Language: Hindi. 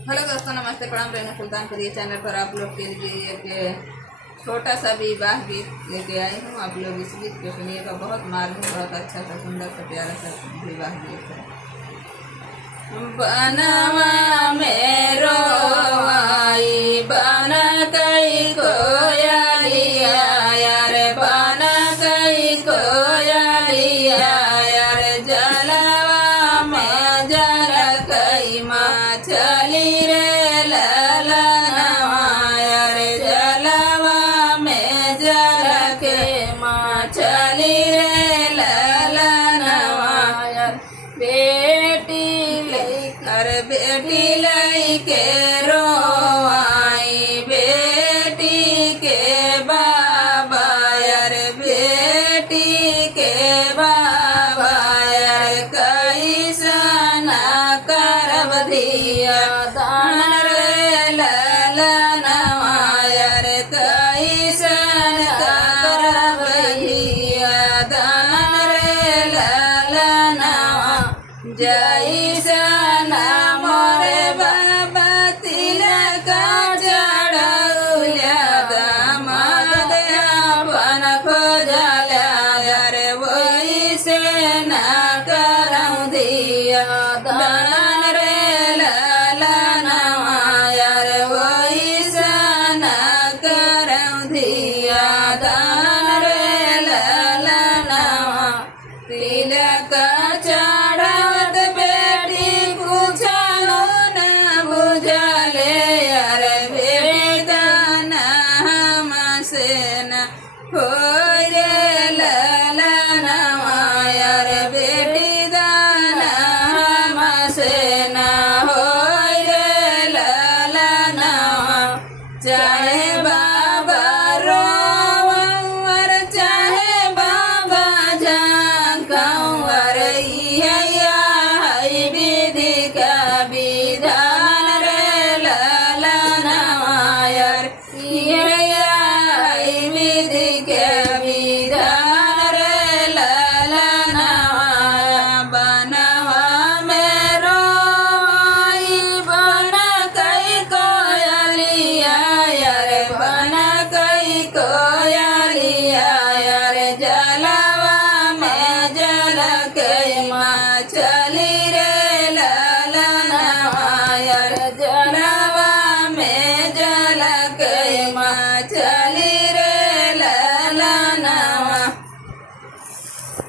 हेलो दोस्तों, नमस्ते, प्रणाम। रेणु सुल्तानपुर ये चैनल पर आप लोग के लिए एक छोटा सा विवाह गीत लेके आई हूँ। आप लोग इस गीत को सुनिएगा। बहुत मार्मिक, बहुत अच्छा सा, सुंदर सा, प्यारा सा विवाह गीत है। बनवा में रोवाई बन कई कोयलिया यार, बन कई कोयलिया यार, जलवा में जल कई मछली रे ललनवा यार, जलवा में जल के मछली रे ललनवा यार, बेटी लई के रोवाई बेटी के बाबा यार, बेटी के बाबा यार, कैसन करब दिया दान